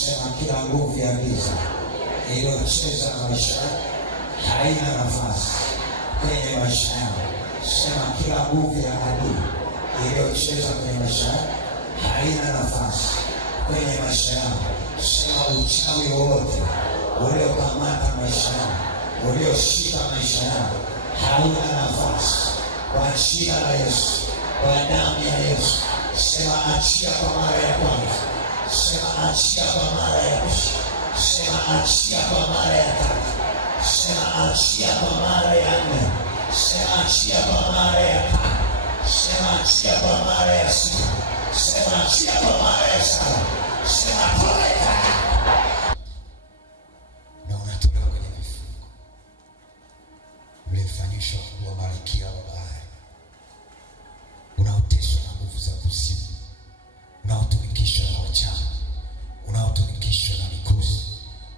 Sema kila nguvu ya giza iliyocheza maisha haina nafasi kwenye maisha yangu. Sema kila nguvu ya adui iliyocheza kwenye maisha haina nafasi kwenye maisha yangu. Sema uchawi wote uliokamata maisha yangu, ulioshika maisha yangu, hauna nafasi kwa jina la Yesu, kwa damu ya Yesu. Sema achia kwa mara ya kwanza. Sema achia kwa mara ya pili. Sema achia kwa mara ya tatu. Sema achia kwa mara ya nne. Sema achia kwa mara ya tano. Sema achia kwa mara ya sita. Sema achia kwa mara ya saba. Sema toka. Na unatoka kwenye vifungo ulifanyishwa kuwa malkia wa bahari, unaoteswa na nguvu za kuzimu, unaotumikishwa na wachawi, unaotumikishwa na mikosi,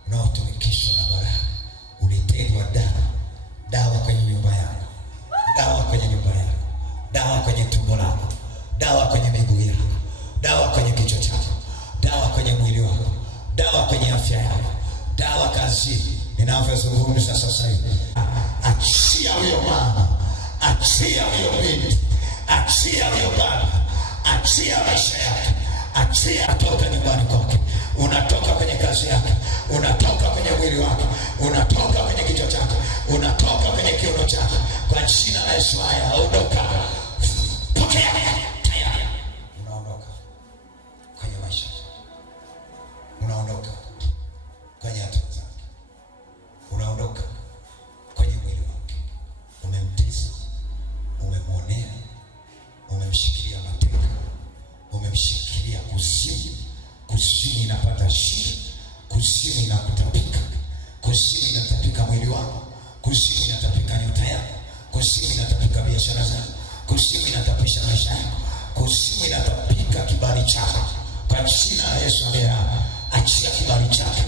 unaotumikishwa na balaa. Ulitegwa dawa kwenye nyumba yako, dawa kwenye nyumba yako, dawa kwenye tumbo lako, dawa kwenye miguu yako, dawa kwenye kichwa chako, dawa kwenye mwili wako, dawa kwenye afya yako, dawa kazini. Ninavyozungumza sasa hivi, achia huyo mama, achia huyo binti, achia huyo baba, achia maisha yake, achia. Toka nyumbani kwake, unatoka kwenye kazi yake, unatoka kwenye mwili wake, unatoka kwenye kichwa chake, unatoka kwenye kiuno chake, kwa jina la Yesu. Haya, ondoka, pokea tayari. Unaondoka kwenye maisha, unaondoka kwenye hatua zake, unaondoka kwenye mwili wake. Umemtesa, umemwonea, umemshikilia mateka, umemshikilia kuzimu. Kuzimu inapata shida, kuzimu inakutapika, kuzimu inatapika mwili wako, kuzimu inatapika nyota yako, kuzimu inatapika biashara zako, kuzimu inatapisha maisha yako, kuzimu inatapika kibali chako, kwa jina la Yesu. Achia kibali chako,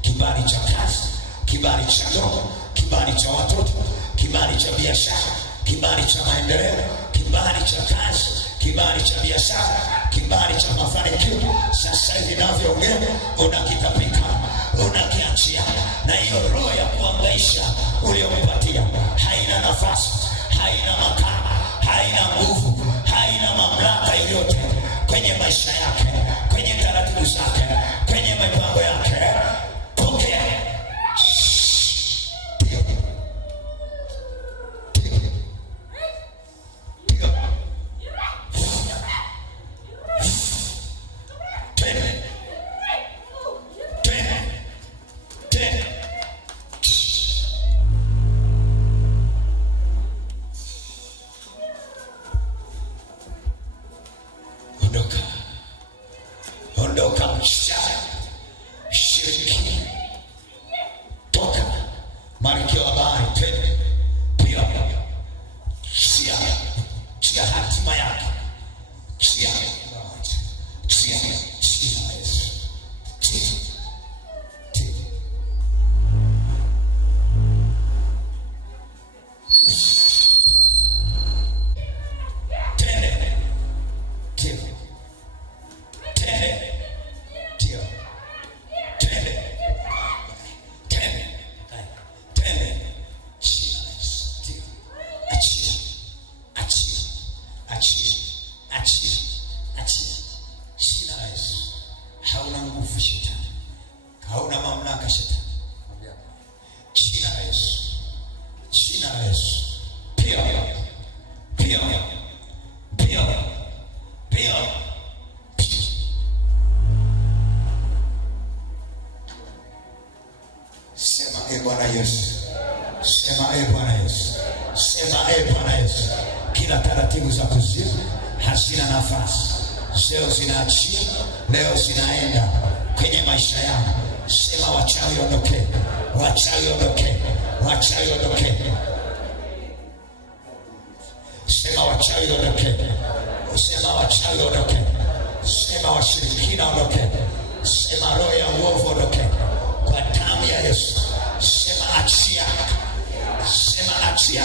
kibali cha kazi, kibali cha ndoa, kibali cha watoto, kibali cha biashara, kibali cha maendeleo, kibali cha kazi, kibali cha biashara, kibali cha mafanikio. Sasa hivi ninavyoongea, unakitapika, unakiachia, na hiyo roho ya kuangaisha uliyompatia haina nafasi, haina makao, haina nguvu, haina mamlaka yoyote kwenye maisha yake, kwenye taratibu zake, kwenye mipango yake. Pokea. Ondoka mshara, shiriki, toka, malkia wa bahari, twende pia, chia hatima yake, chia Yesu, hauna nguvu shetani, hauna mamlaka shetani. Jina la Yesu, jina la Yesu. Pia sema Bwana Yesu, sema Bwana Yesu, sema Bwana Yesu. Kila taratibu za kuzimu hazina nafasi. Leo zinaachia, leo zinaenda kwenye maisha yangu. Sema wachawi ondoke, wachawi ondoke, wachawi ondoke. Sema wachawi ondoke, sema wachawi ondoke, sema washirikina ondoke, sema roho ya uovu ondoke, kwa damu ya Yesu. Sema achia, sema achia,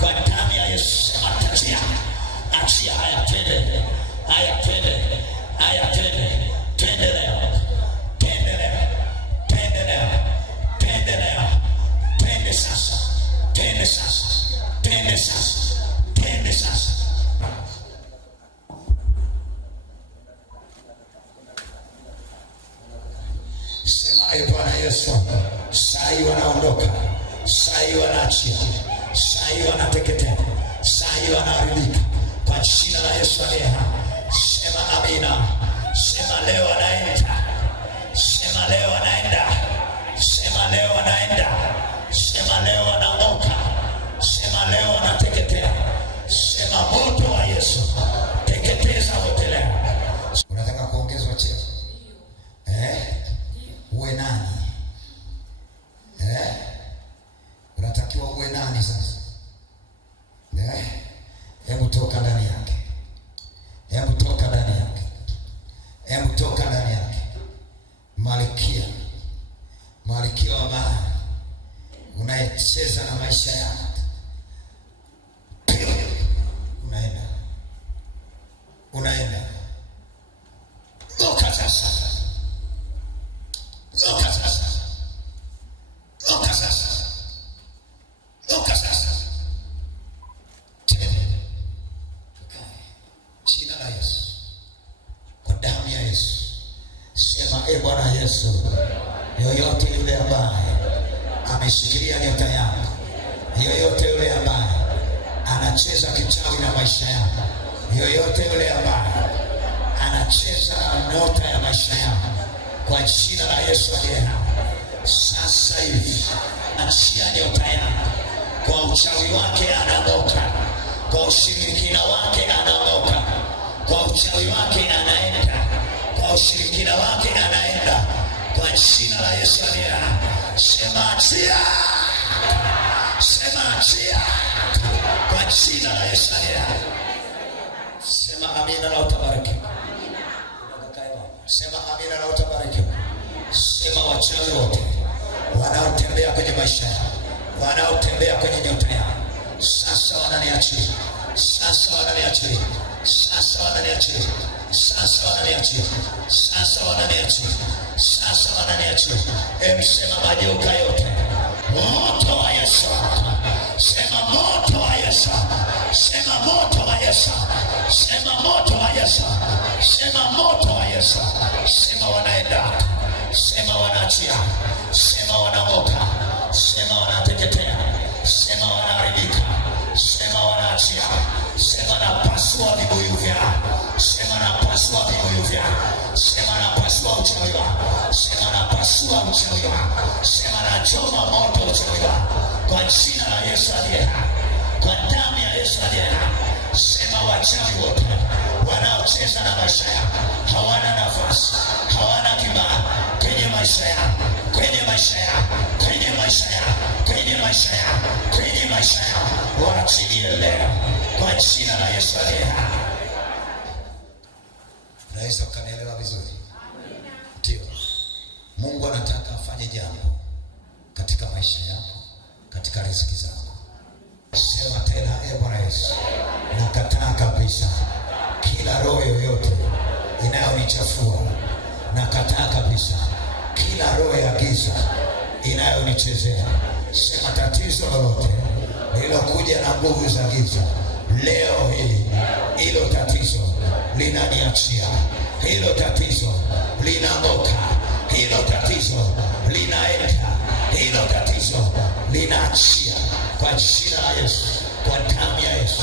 kwa damu ya Yesu. Sema achia, achia. Haya, twende, haya, twende, haya, twende, twende leo, twende. Sema Bwana Yesu, sai wanaondoka, sai wanaachia, sai wanateketea, sai wanaharibika kwa jina la Yesu aliye hai. Sema amina. Sema leo wanaenda, sema leo wanaenda, sema leo wanaenda, sema leo wanaondoka, sema leo wanateketea. Sema moto wa Yesu teketeza wote leo. Unataka kuongezwa cheo? Uwe nani? Unatakiwa uwe nani sasa? Hebu toka ndani yake. Hebu toka ndani yake. Hebu toka ndani yake. Malkia. Malkia wa bahari. Unayecheza na maisha yako. Unaenda. Unaenda. Toka sasa. Toka sasa. Toka sasa. Toka sasa. Jina la Yesu. Kwa damu ya Yesu. Sema Bwana Yesu, yoyote yule ambaye ameshikilia nyota yako, yoyote yule ambaye anacheza kichawi na maisha yako, yoyote yule ambaye anacheza nyota ya maisha yako, kwa jina la Yesu aliye hai, sasa hivi achia nyota yako. Kwa uchawi wake anaondoka, kwa ushirikina wake anaondoka, kwa uchawi wake anaenda, kwa ushirikina wake anaenda, kwa jina la Yesu aliye hai. Sema achia, sema achia, kwa jina la Yesu aliye hai. Sema amina na utabariki. Sema amina na utabariki. Sema wachawi wote wanaotembea kwenye maisha yao, wanaotembea kwenye nyota yao, sasa wananiachia, sasa wananiachia, sasa wananiachia, sasa wananiachia, sasa wananiachia, sasa wananiachia. Sema majoka yote, moto wa Yesu. Sema moto wa Yesu. Sema moto wa Yesu. Sema moto wa Yesu. Sema moto wa Yesu. Sema wanaenda, sema wanaachia, sema wanamoka, sema wanateketea, sema wanaharibika, sema wanaachia, sema napasua vibuyu vyao, sema napasua vibuyu vyao, sema napasua uchawi wao, sema napasua uchawi wao, sema nachoma moto uchawi wao, kwa jina la Yesu aliye hai, kwa damu ya Yesu aliye hai. Sema wachawi wote wanaocheza na maisha yako hawana nafasi, hawana kibali kwenye maisha yako, kwenye maisha yako, kwenye maisha yako, kwenye maisha yako, kwenye maisha yako. Waachilie leo kwa jina la Yesu aliye hai. Naweza ukanielewa vizuri? Ndio. Mungu anataka afanye jambo katika maisha yako, katika riziki zako. Sema tena, Bwana Yesu, nakataa kabisa kila roho yoyote inayonichafua. Nakataa kabisa kila roho ya giza inayonichezea. Sema tatizo lolote lilokuja na nguvu za giza, leo hii hilo tatizo linaniachia, hilo tatizo linaondoka, hilo tatizo linaenda, hilo tatizo linaachia kwa jina la Yesu, kwa damu ya Yesu.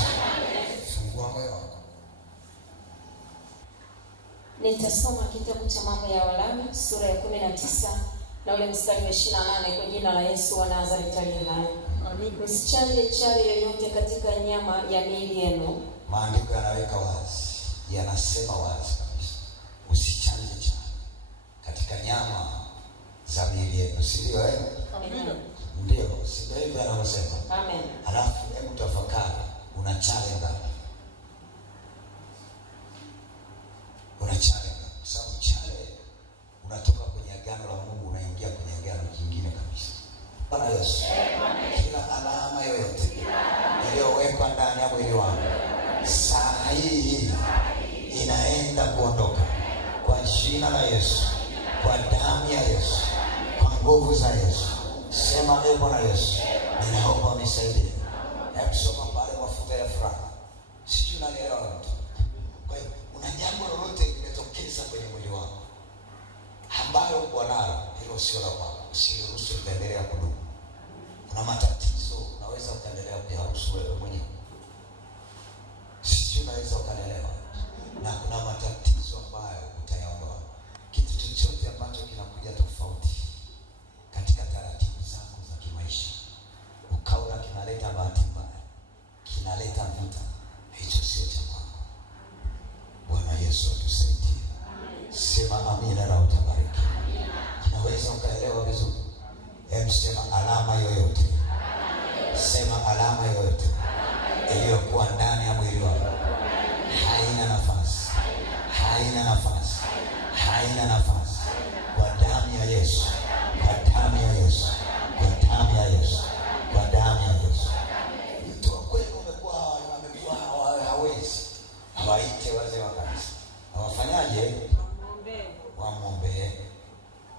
Fungua moyo wako. Nitasoma kitabu cha Mambo ya Walawi sura ya 19 na ule mstari wa 28. Kwa jina la Yesu wa Nazareti aliye hai. Amen. Msichanje chale yoyote katika nyama ya miili yenu. Maandiko yanaweka wazi, yanasema wazi kabisa, usichanje chale katika nyama za miili yenu, si ndio? Amen. Ndio, si hivyo anavyosema? Amen. Alafu hebu tafakari, una chale ngapi? Una chale ngapi? Kwa sababu chale unatoka kwenye agano la Mungu unaingia kwenye agano jingine kabisa. Bwana Yesu, kila alama yoyote iliyowekwa ndani ya mwili wangu saa hii inaenda kuondoka kwa jina la Yesu, kwa damu ya Yesu, kwa nguvu za Yesu. Sema Bwana Yesu, ninaomba unisaidie. Hebu soma pale mafuta ya furaha. Sijui unanielewa mtu. Kwa hiyo una jambo lolote limetokeza kwenye mwili wako ambalo uko nalo, hilo sio la kwako, usiruhusu likaendelea kudumu. Kuna matatizo unaweza ukaendelea kuyahusu wewe mwenyewe, sisi unaweza ukaelewa, na kuna matatizo ambayo utayaondoa. Kitu chochote ambacho kinakuja tofauti katika taratibu zako za kimaisha, ukaona kinaleta bahati mbaya, kinaleta vita, hicho sio cha kwako. Bwana Yesu atusaidie. Sema amina na utabariki. Unaweza ukaelewa vizuri. Sema alama yoyote. Sema alama yoyote iliyokuwa ndani ya mwili wako haina nafasi, haina nafasi, haina nafasi. Kwa damu ya Yesu, kwa damu ya Yesu, kwa damu ya Yesu, kwa damu ya Yesu. Mtu wa kweli amekuwa hawezi, waite wazee wa kanisa. Hawafanyaje? Wamwombee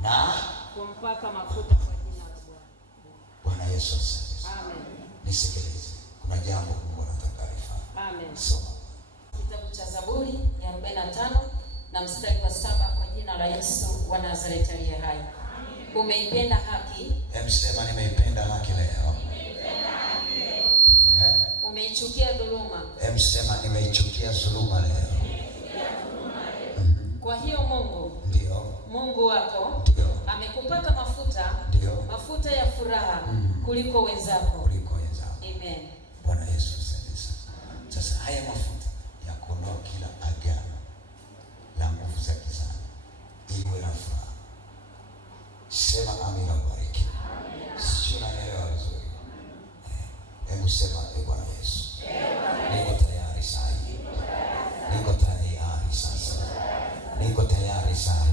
na kumpaka mafuta kwa jina la Bwana. Bwana Yesu asifiwe. Amen. Nisikilize. Kuna jambo Mungu anataka alifanye. Amen. Soma kitabu cha Zaburi ya 45 na mstari wa 7. Kwa jina la Yesu wa Nazareti aliye hai. Umeipenda haki. Sema nimeipenda haki leo. Umeichukia dhuluma. Sema nimeichukia dhuluma leo. Kwa hiyo Mungu, ndio Mungu wako, ndio amekupaka mafuta, ndio mafuta ya furaha kuliko wenzako. Kuliko wenzako. Amen. Bwana Yesu asifiwe. Sasa haya mafuta ya kuondoa kila agano la nguvu za giza ili uwe na furaha. Sema amina bariki. Sio, unaelewa vizuri? Hebu sema Bwana Yesu. Niko tayari sasa. Niko tayari sasa. Niko tayari sasa.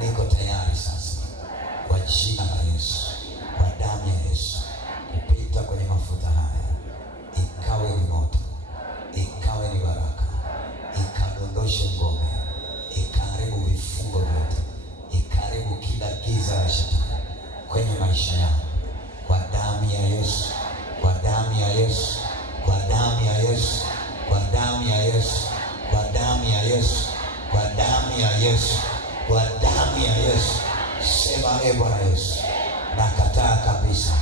Niko tayari sasa. Kwa jina la Yesu, kwa damu ya Yesu, kupita kwenye mafuta haya, ikawe ni moto, ikawe ni baraka, ikadondoshe ngome, ikaribu vifungo vyote, ikaribu kila giza la shetani kwenye maisha yako, kwa damu ya Yesu, kwa damu ya Yesu, kwa damu ya Yesu, kwa damu ya Yesu, kwa damu ya Yesu, kwa damu ya Yesu, kwa damu ya Yesu. Sema Bwana Yesu, nakataa kabisa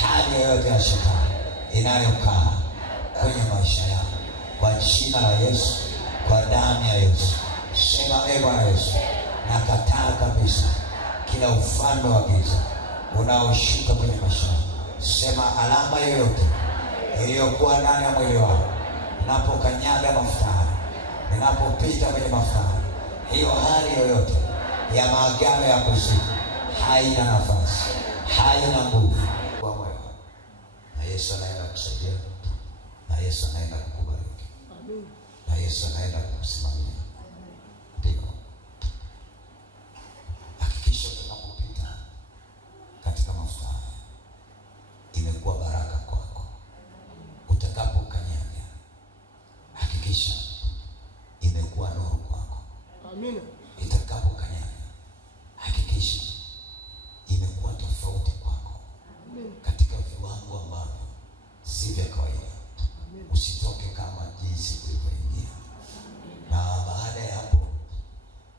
hali yoyote ya shetani inayokaa kwenye maisha yako, kwa jina la Yesu, kwa damu ya Yesu. Sema Bwana Yesu, nakataa kabisa kila ufalme wa giza unaoshuka kwenye maisha yako. Sema alama yoyote iliyokuwa ndani ya mwili wako, ninapokanyaga mafuta, ninapopita kwenye mafuta, hiyo hali yoyote ya maagano ya kuzimu haina nafasi, haina nguvu. Kwa moyo, na Yesu anaenda kusaidia, na Yesu anaenda kukubariki, na Yesu anaenda kukusimamia. Ndio hakikisha tunapopita katika mafuta haya imekuwa baraka kwako. Utakapokanyaga hakikisha imekuwa nuru kwako. Amina. Itakapokanyaga hakikisha imekuwa tofauti kwako. Amen. Katika viwango ambavyo si vya kawaida. Amen. Usitoke kama jinsi ulivyoingia. Na baada ya hapo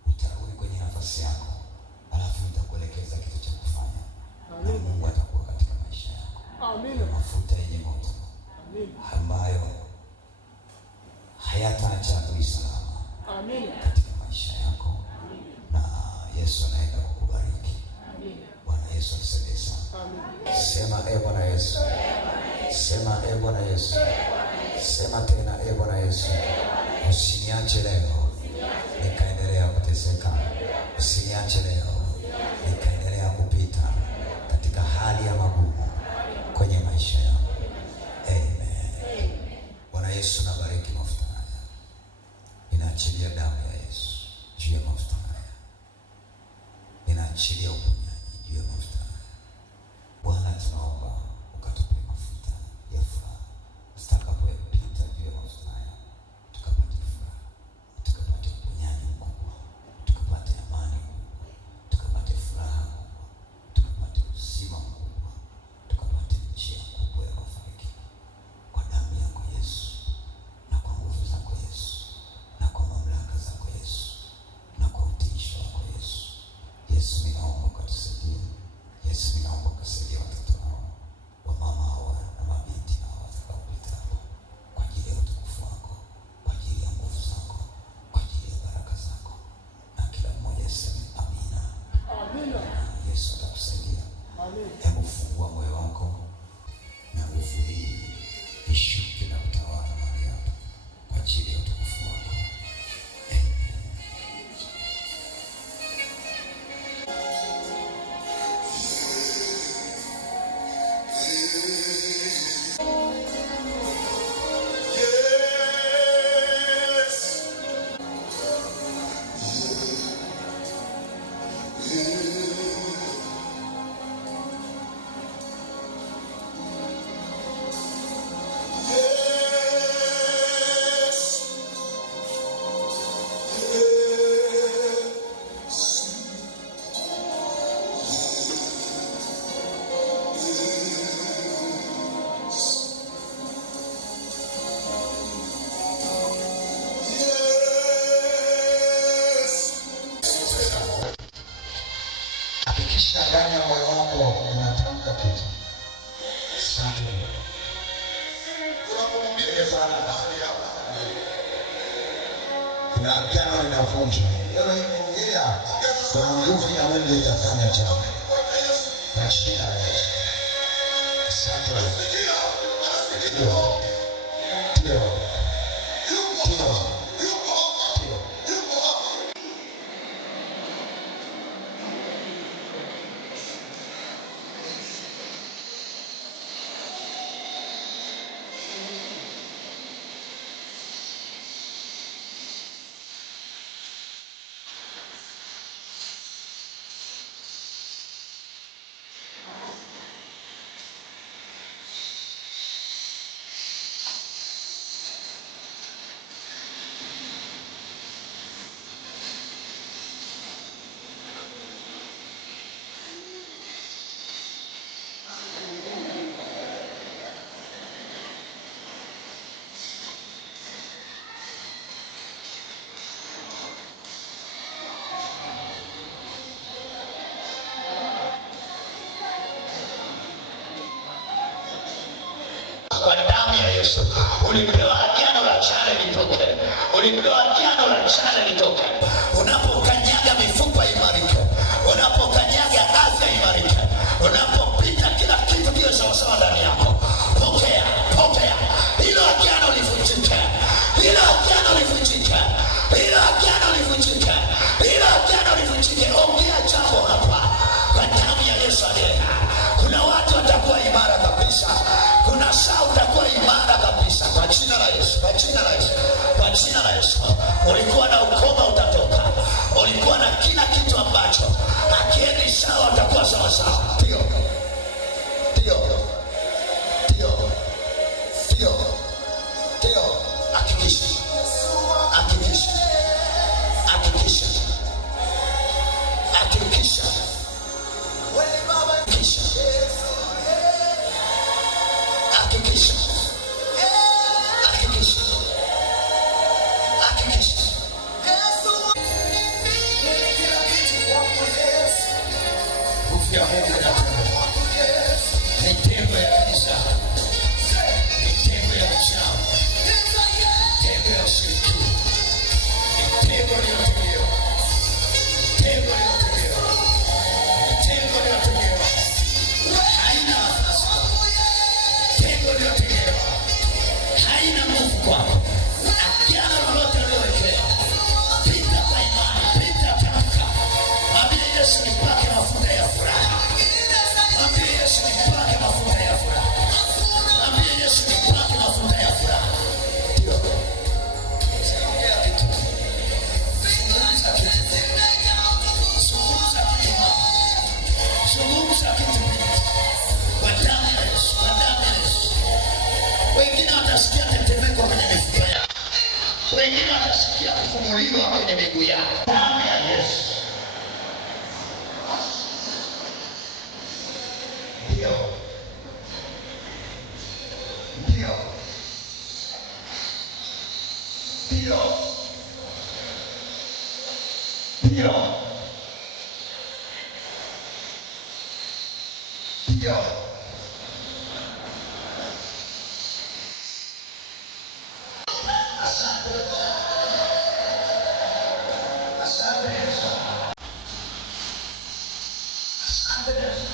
utarudi kwenye nafasi yako, alafu nitakuelekeza kitu cha kufanya. Amen. Na Mungu atakuwa katika maisha yako. Amen. Mafuta yenye moto. Amen. Ambayo hayataacha adui salama. Amen. Katika maisha yako. Amen. Na Yesu anaenda kukubariki. Amen. Bwana Yesu asifiwe sana. Amen. Sema Bwana Yesu. Sema Bwana Yesu. Sema tena Bwana Yesu. Usiniache leo nikaendelea kuteseka. Usiniache leo nikaendelea kupita katika hali ya magumu kwenye maisha yangu. Amen. Bwana Yesu nabariki mafuta haya. Ninaachilia damu ya Yesu juu ya mafuta haya. Ninaachilia uponyaji juu ya mafuta haya. Bwana tunaomba ukatupe mafuta ya furaha. Tutakapopita juu ya mafuta haya, tukapate furaha, tukapate uponyaji mkubwa, tukapate amani kubwa, tukapate furaha kubwa, tukapate uzima mkubwa, tukapate njia kubwa ya mafanikio. Kwa damu yako Yesu, na kwa nguvu zako Yesu, na kwa mamlaka zako Yesu, na kwa utiisho wako Yesu. Kisha ndani ya moyo wako unatamka kitu. Asante. Tunapomwambia sana ndani yako. Kuna agano linavunjwa. Wewe ongea. Kwa nguvu ya Mungu itafanya jambo. Kwa jina la Yesu. Asante. Ndio. Ndio. Kwa damu ya Yesu ulipewa agano la chale litoke, ulipewa agano la chale litoke. Unapokanyaga mifupa imarike, unapokanyaga afya imarike, unapopita kila kitu kiwe sawasawa ndani yako. Pokea, pokea hilo agano livunjike, hilo agano livunjike, hilo agano livunjike, hilo agano livunjike. Ongea jambo hapa kwa damu ya Yesu aliye hai. Kuna watu watakuwa imara kabisa. Kuna saa utakuwa imara kabisa kwa jina la Yesu, kwa jina la Yesu, kwa jina la Yesu. Ulikuwa na ukoma utatoka. Ulikuwa na kila kitu ambacho akiendi sawa utakuwa sawa sawa. Ndio. Ndio. Ndio. Ndio. Ndio. Hakikisha. Hakikisha. Hakikisha. Hakikisha. Wewe baba hakikisha. Hakikisha. Hakikisha. Hakikisha. Nguvu ya Mungu inatembea. Mitego ya kanisa, mitego ya uchawi, mitego ya ushirikina, mitego iliyotegewa, mitego iliyotegewa, mitego iliyotegewa haina nafasi. Mitego iliyotegewa haina nguvu kwako. Agano lolote ulilowekea, pita kwa imani, pita tamka. Mwambie Yesu nipake mafuta ya furaha. Mwambie Yesu nipake mafuta ya furaha. Mwambie Yesu nipake mafuta ya furaha. Ndio. Ongea kitu. Zungumza kitu. Zungumza kitu. Zungumza kitu. Kwa damu ya Yesu, kwa damu ya Yesu. Wengine watasikia tetemeko kwenye mifupa yao. Wengine watasikia kufumuliwa kwenye miguu yao. Damu ya Yesu. Ndio. Ndio. Ndio. Ndio. Ndio. Asante. Asante Yesu. Asante Yesu.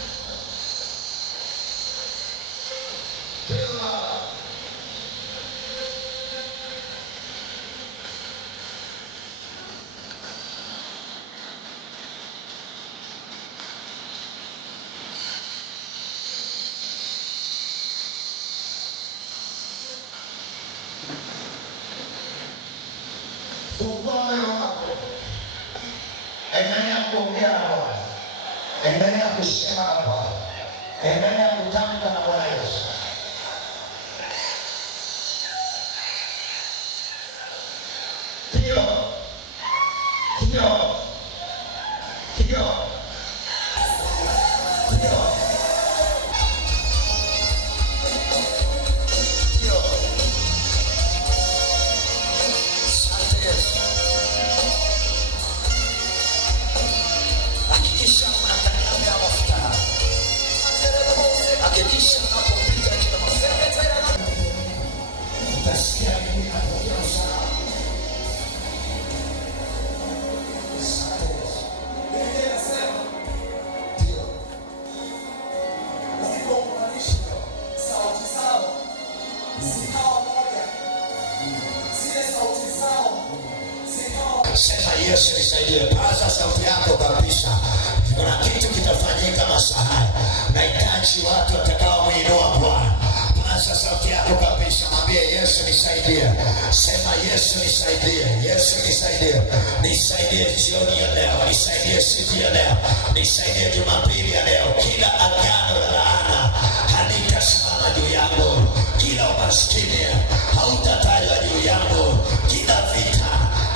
Endelea kuongea na Bwana. Endelea kusema na Bwana. Endelea kutamka na Bwana Yesu. Ndio. Ndio. Ndio. Ndio. Ndio. Asante Yesu. Hakikisha unakanyaga Yesu nisaidie. Paza sauti yako kabisa. Kuna kitu kitafanyika masaa haya. Nahitaji watu watakao muinua Bwana. Paza sauti yako kabisa. Mwambie Yesu nisaidie. Sema Yesu nisaidie. Yesu nisaidie. Nisaidie jioni ya leo. Nisaidie siku ya leo. Nisaidie Jumapili ya leo. Kila agano la laana halitasimama juu yangu. Kila umaskini hautatajwa juu yangu. Kila vita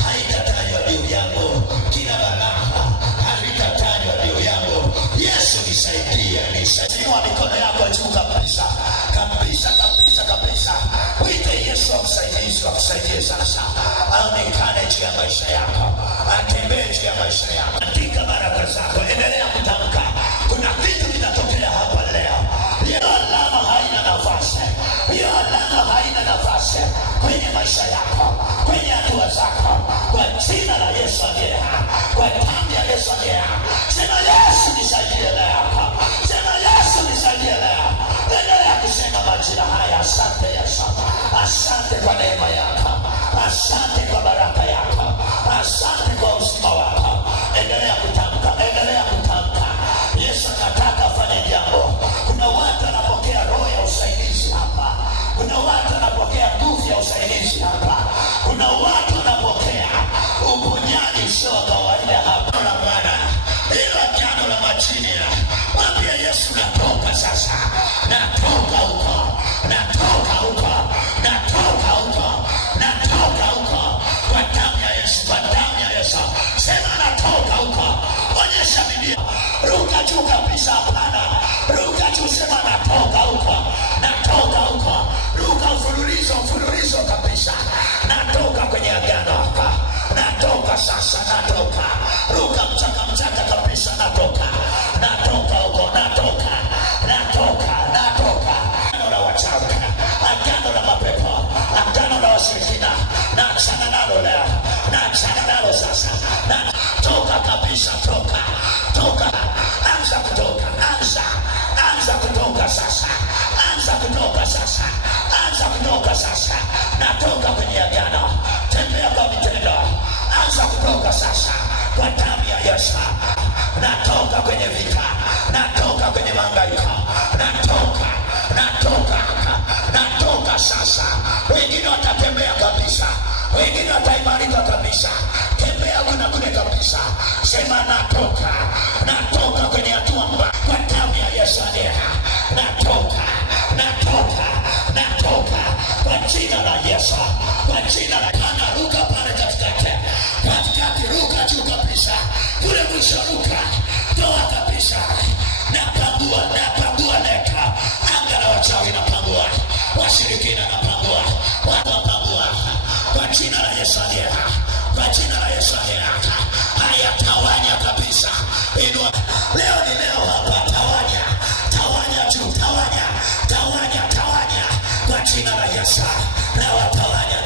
haitatajwa juu yangu. Kila balaa halitatajwa juu yangu. Yesu nisaidie. Nisaidie. Mikono yako juu kabisa. Kabisa kabisa kabisa. Wite Yesu akusaidie sasa. Aonekane juu ya maisha yako. Atembee juu ya maisha yako. Andika baraka zako. Endelea kutamka. Kuna vitu vinatokea hapa leo. Hiyo alama haina nafasi. Hiyo alama haina nafasi kwenye maisha yako, kwenye hatua zako. Kwa jina la Yesu aliye hai. Kwa damu ya Yesu aliye hai. Sema Yesu nisaidie leo. Sema Yesu nisaidie leo. Endelea kusema majira haya. Asante Yesu. Asante kwa neema yako. Asante kwa baraka yako. Asante kwa uzima wako. Endelea kutamka. Endelea kutamka. Yesu anataka afanye jambo. Kuna watu wanapokea roho ya usaidizi hapa. Kuna watu wanapokea nguvu ya usaidizi hapa. Kuna watu wanapokea uponyaji usio wa kawaida hapa. Na Bwana, hilo agano la majini. Mwambie Yesu natoka sasa. Natoka huko. Natoka huko. Natoka huko. Natoka huko. Kwa damu ya Yesu. Kwa damu ya Yesu. Sema natoka huko. Onyesha bidii. Ruka juu kabisa. Hapana. Ruka juu, sema natoka huko. Natoka huko. Ruka mfululizo kabisa. Natoka kwenye agano hapa. Natoka sasa. Natoka. Ruka mchaka kabisa. Natoka. Natoka huko. Natoka. Natoka. Natoka. Agano la wachawi. Agano la mapepo. Agano la washirikina. Naachana nalo leo. Naachana nalo sasa. Natoka kabisa. Toka. Toka. Anza kutoka. Anza kutoka sasa. Anza kutoka sasa. Anza kutoka sasa. Natoka kwenye agano. Tembea kwa vitendo. Anza kutoka sasa. Kwa damu ya Yesu. Natoka kwenye vita. Natoka kwenye mahangaiko. Natoka sasa. Wengine watatembea kabisa. Wengine wataimarika kabisa. Tembea kuna kule kabisa. Sema natoka. Natoka kwenye hatua mbaya. Kwa damu ya Yesu aliye hai. Natoka. Kwa jina la Yesu. Kwa jina la Bwana. Ruka pale katikati. Ruka juu kabisa. Kule mwisho ruka. Toa kabisa. Napangua neka. Anga la wachawi napangua. Washirikina napangua. Napangua. Kwa jina la Yesu aliye hai. Kwa jina la Yesu aliye hai. Haya, tawanya kabisa. Inua. Leo ni leo hapa. Tawanya juu. Tawanya. Kwa jina la Yesu. Nawatawanya.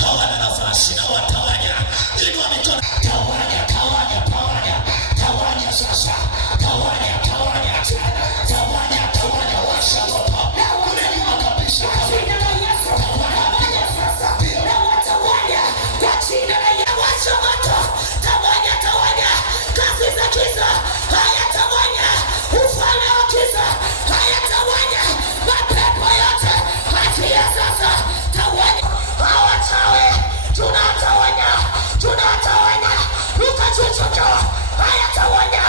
Hawana nafasi. Nawatawanya. Inua mikono. Tawanya sasa. Tawanya. Washa moto. Kule nyuma kabisa. Tawanya. Kazi za giza. Haya tawanya. Ufalme wa giza. Haya tawanya. Mapepo yote. Hachia sasa. Tawanya. Hawachawi. Tunatawanya. Ruka chuchocho. Haya tawanya.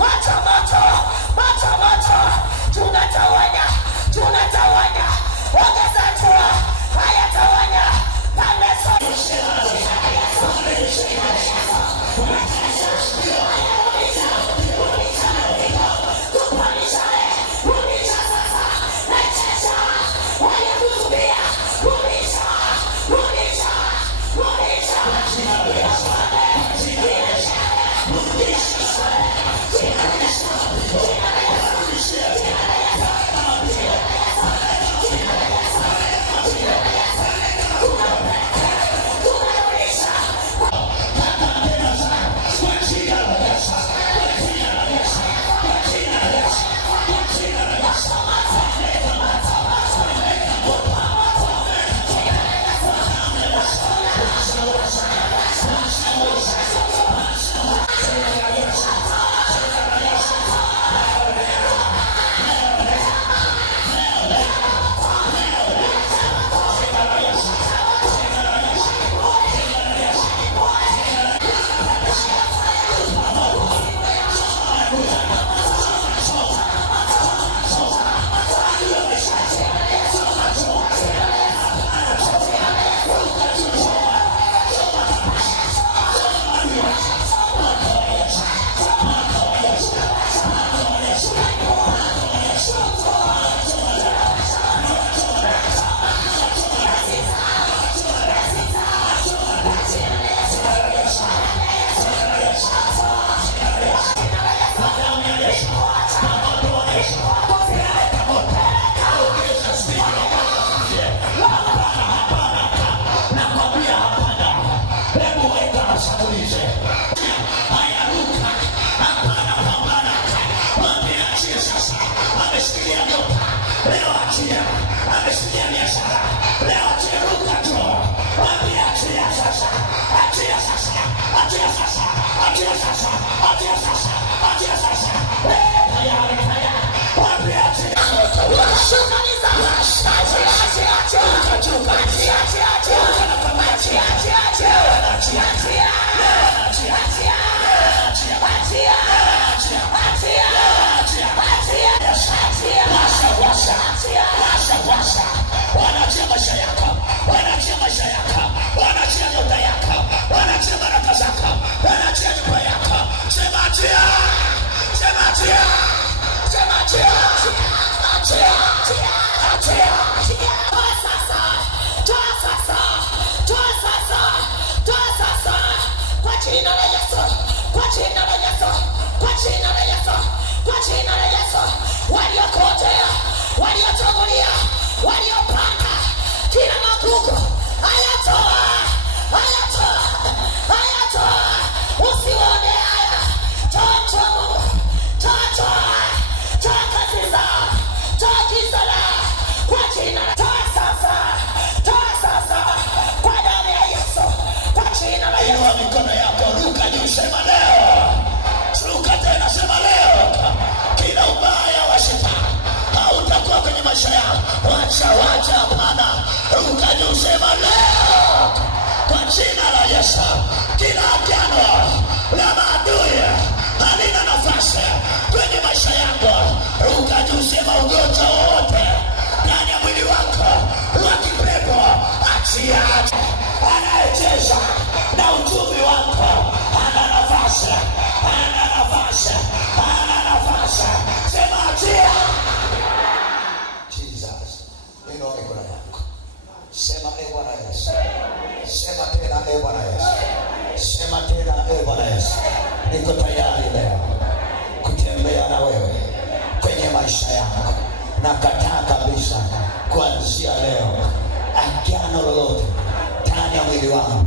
Wacha moto. Tunatawanya. Ongeza jua. Haya tawanya. achia. Sema achia. Achia. Achia. Toa sasa. Toa sasa. Toa sasa. Toa sasa. Kwa jina la Yesu. Kwa jina la Yesu. Kwa jina la Yesu. Kwa jina la Yesu. Waliokotea, waliotangulia, waliopanga kila magugu, ayatoa, ayatoa, ayatoa. Usione haya. Toa Mungu. Toa kazi zao. Toa giza lao. Kwa jina la toa sasa. Toa sasa. Kwa damu ya Yesu. Kwa jina la Yesu. Inua mikono yako, ruka juu, sema leo. Ruka tena, sema leo. Kila ubaya wa shetani hautakuwa kwenye maisha yao. Wacha, hapana. Ruka juu, sema leo. Kwa jina la Yesu. Kila agano la maadui halina nafasi kwenye maisha yako. Ruka juu, sema ugonjwa wote ndani ya mwili wako wa kipepo, achia. Anayecheza na uchumi wako hana nafasi, hana nafasi, hana nafasi. Sema achia. Jesus. Inua mikono yako. Sema Bwana Yesu. Sema tena Bwana Yesu. Sema tena Bwana Yesu. Niko tayari leo kutembea na wewe kwenye maisha yako. Nakataa kabisa kuanzia leo agano lolote ndani ya mwili wangu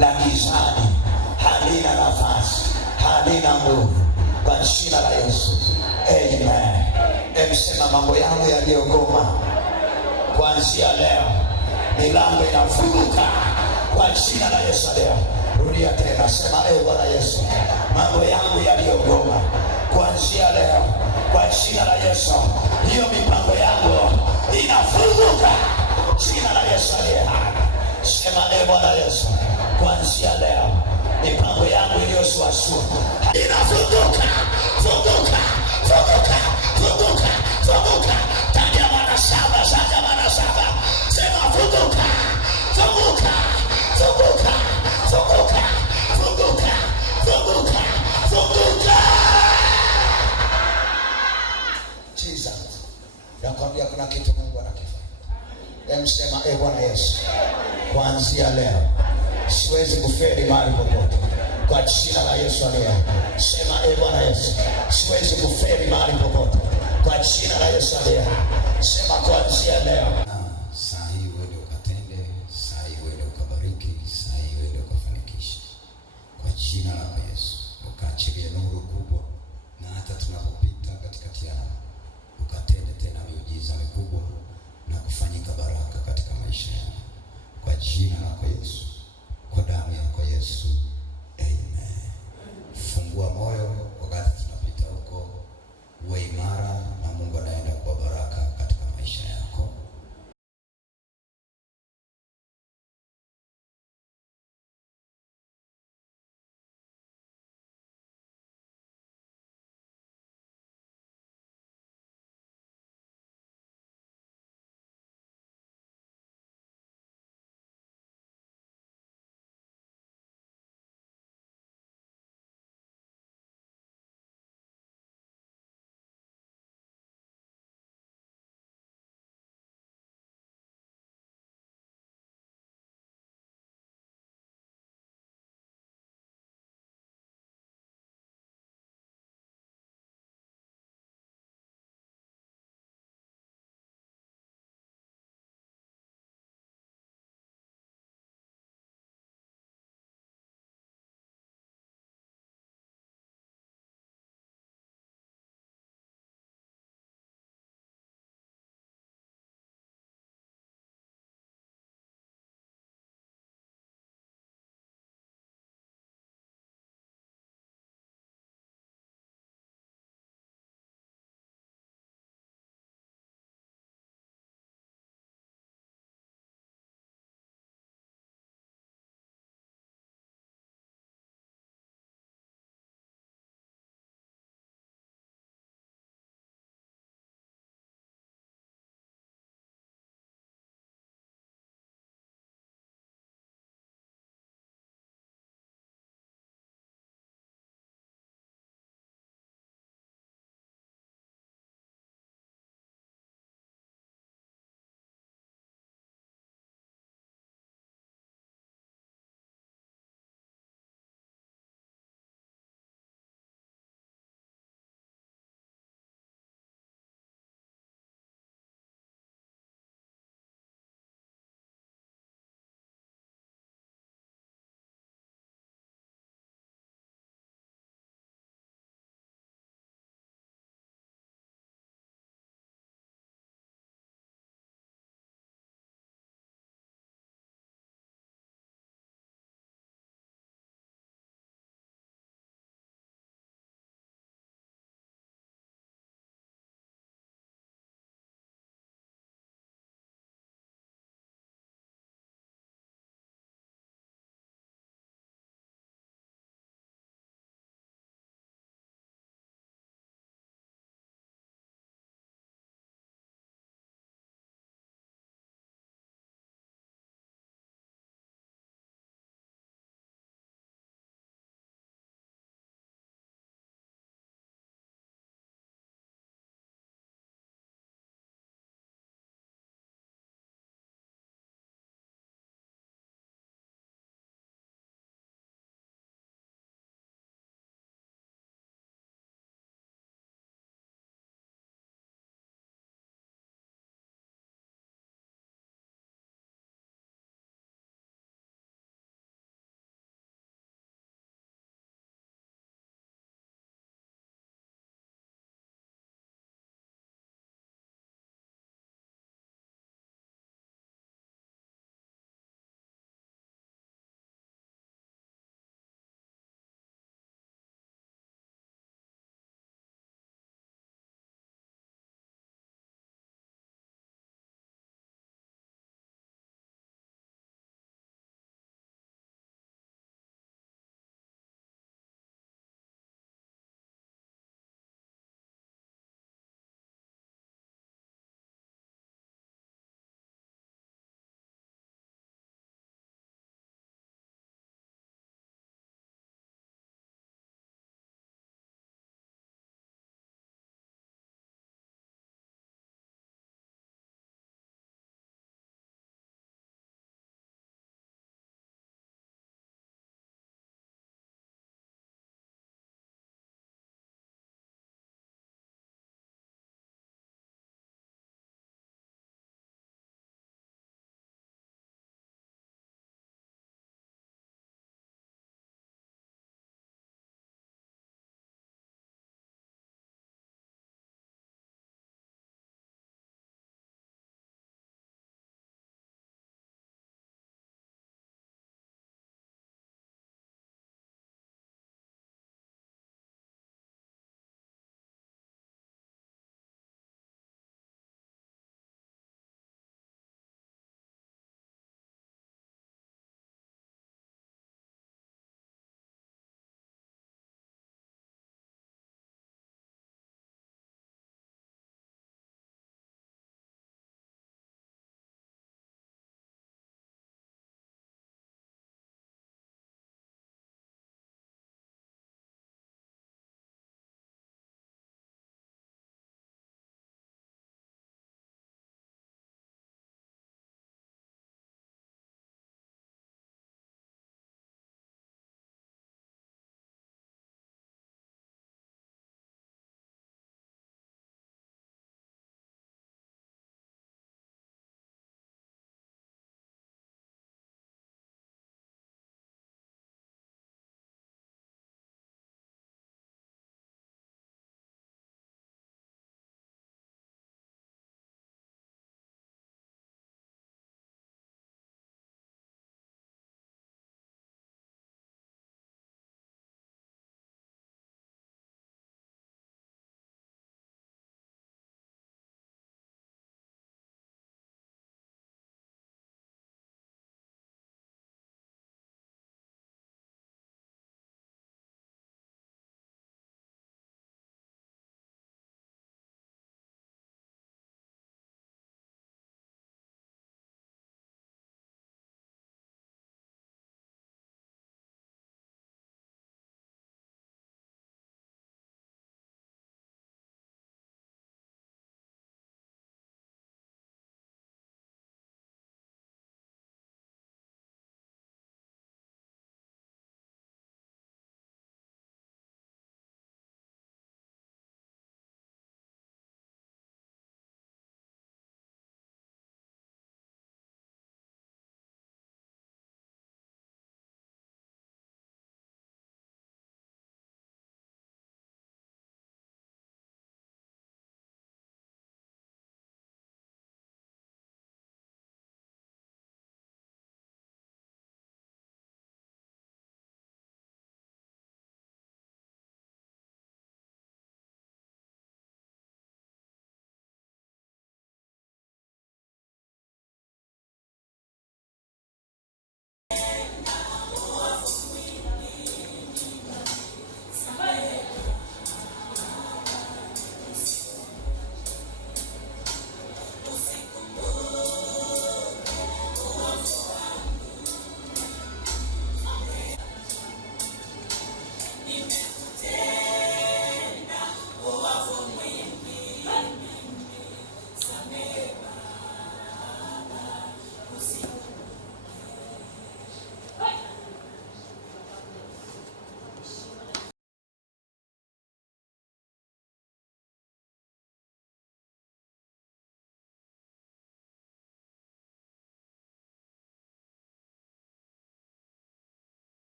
la gizani halina nafasi, halina nguvu, kwa jina la Yesu. Amen. Emsema mambo yangu yaliyogoma kuanzia leo milango inafunguka kwa jina la Yesu leo. Rudia tena, sema Bwana Yesu, mambo yangu yaliyogoma kuanzia leo kwa jina la Yesu. Hiyo mipango yangu inafunguka jina la Yesu aliye hai. Sema Bwana Yesu, kuanzia leo mipango yangu iliyosuasua inafunguka. Funguka, funguka, funguka, funguka. Taja mara saba, taja mara saba. Sema funguka, funguka, funguka, funguka, funguka, funguka, funguka. Jesus. Nakwambia kuna kitu Mungu anakifanya. Sema Bwana Yesu, kuanzia leo siwezi kufeli mahali popote kwa jina la Yesu aliye. Sema Bwana Yesu, siwezi kufeli mahali popote kwa jina la Yesu aliye. Sema kuanzia leo. Saa hii wewe ukatende, saa hii wewe ukabariki, saa hii wewe ukafanikisha kwa jina la Yesu. Ukaachilie nuru kubwa, na hata tunapopita katikati yao ukatende tena miujiza mikubwa na kufanyika baraka katika maisha yao kwa jina la Yesu, kwa damu yako Yesu. Amen. Fungua moyo wakati tunapita huko, uwe imara na Mungu anaenda kwa baraka katika maisha yako.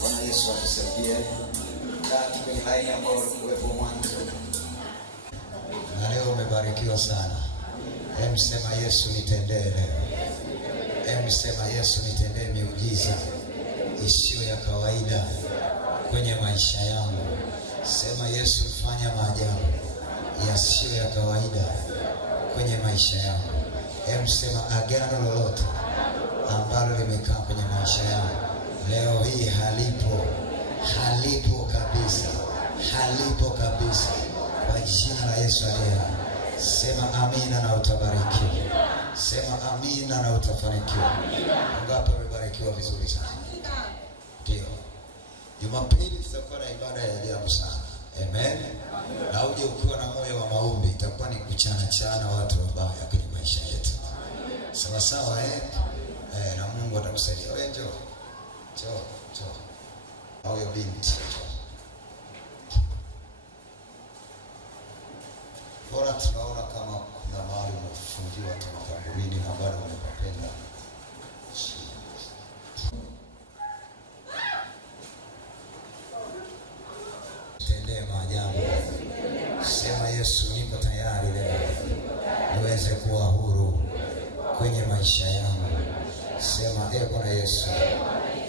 Bwana Yesu atusaidie kwenye laini ambayo ulikuwepo mwanzo. Na leo umebarikiwa sana. Sema Yesu nitendee leo. Sema Yesu nitendee miujiza isiyo ya kawaida kwenye maisha yangu. Sema Yesu fanya maajabu yasiyo ya kawaida kwenye maisha yangu. Sema agano lolote ambalo limekaa kwenye maisha yangu leo hii halipo kabisa, halipo kabisa, kwa jina la Yesu aliye hai. Sema amina na utabarikiwa. Sema amina na utafanikiwa. Ngapi umebarikiwa vizuri sana? Ndio. Jumapili tutakuwa na ibada ya ajabu sana. Amen. Na uje ukiwa na moyo wa maombi, itakuwa ni kuchana watu wabaya kwenye maisha yetu. Sawa sawa na Mungu atakusaidia. Wewe njoo. Au yo binti. Bora tunaona kama kuna mahali umefungiwa tu makaburini na bado umepapenda. Tendee maajabu. Sema Yesu niko tayari leo niweze kuwa huru kwenye maisha yangu. Sema Bwana Yesu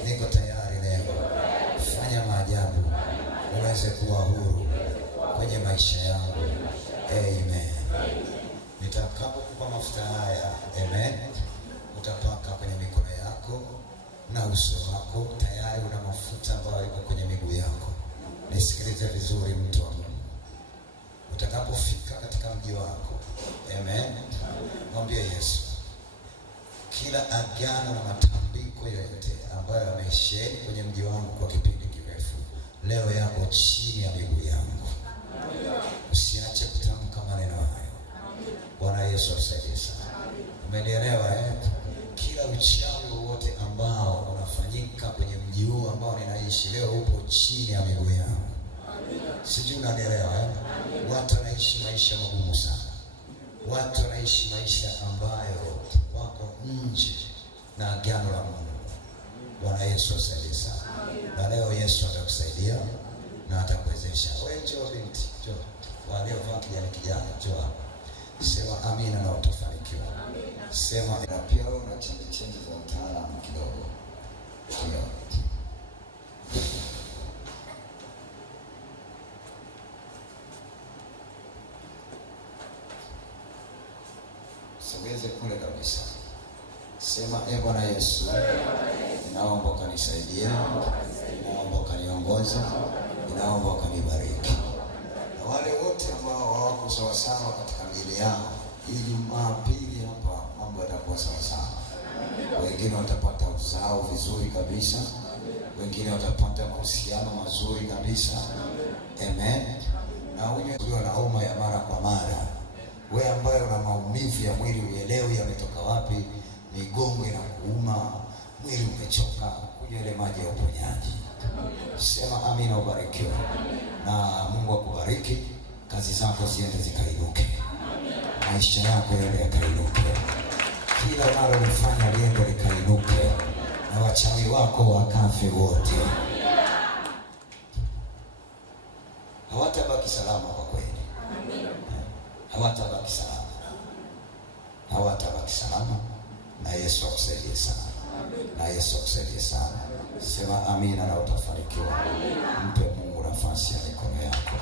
niko tayari leo fanya maajabu niweze kuwa huru kwenye maisha yangu. Amen. Nitakapokupa mafuta haya, amen, utapaka kwenye mikono yako na uso wako. Tayari una mafuta ambayo yako kwenye miguu yako. Nisikilize vizuri, mtu wa Mungu. Utakapofika katika mji wako, amen, mwambie Yesu, kila agano na matambiko yoyote ambayo yamesheni kwenye mji wangu kwa kipindi kirefu, leo yako chini ya miguu yangu. Usiache kutamka maneno hayo. Bwana Yesu asaidie sana. Umenielewa Kila uchawi wowote ambao unafanyika kwenye mji huu ambao ninaishi leo upo chini ya miguu yangu. Sijui unanielewa Watu wanaishi maisha magumu sana. Watu wanaishi maisha ambayo wako nje na agano la Mungu. Bwana Yesu asaidie sana. Na leo Yesu atakusaidia na atakuwezesha. Wewe njoo binti, njoo. Waliovaa kijana, njoo. Sema amina na utafanikiwa. Sema na pia wewe una chembe za utaalamu kidogo. Ndio. Sogeze kule kabisa. Sema Bwana Yesu, naomba ukanisaidie, naomba ukaniongoze, naomba ukanibariki. Na wale wote ambao hawako sawa sawa katika miili yao, hii Jumapili hapa mambo yatakuwa sawa sawa. Wengine watapata uzao vizuri kabisa, wengine watapata mahusiano mazuri kabisa. Amen. Na unyo na homa ya mara kwa mara, wewe ambaye una maumivu ya mwili uelewi yametoka wapi, migongo inakuuma, mwili umechoka, kunywa ile maji ya uponyaji. Sema amina, ubarikiwe. Na Mungu akubariki, kazi zako ziende zikainuke, maisha yako yende yakainuke, kila unalolifanya liende likainuke, na wachawi wako wakafe wote. Hawatabaki salama kwa kweli. Hawatabaki salama. Hawatabaki salama. Na Yesu akusaidie sana. Na Yesu akusaidie sana. Sema amina na utafanikiwa. Mpe Mungu nafasi ya mikono yako.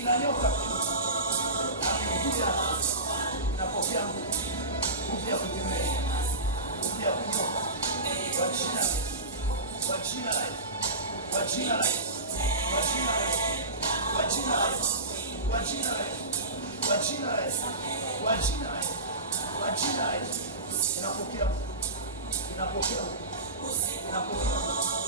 Inanyoka. Amekuja napokea nguvu ya kutembea, nguvu ya kunyoka. Kwa jina la Yesu. Inapokea.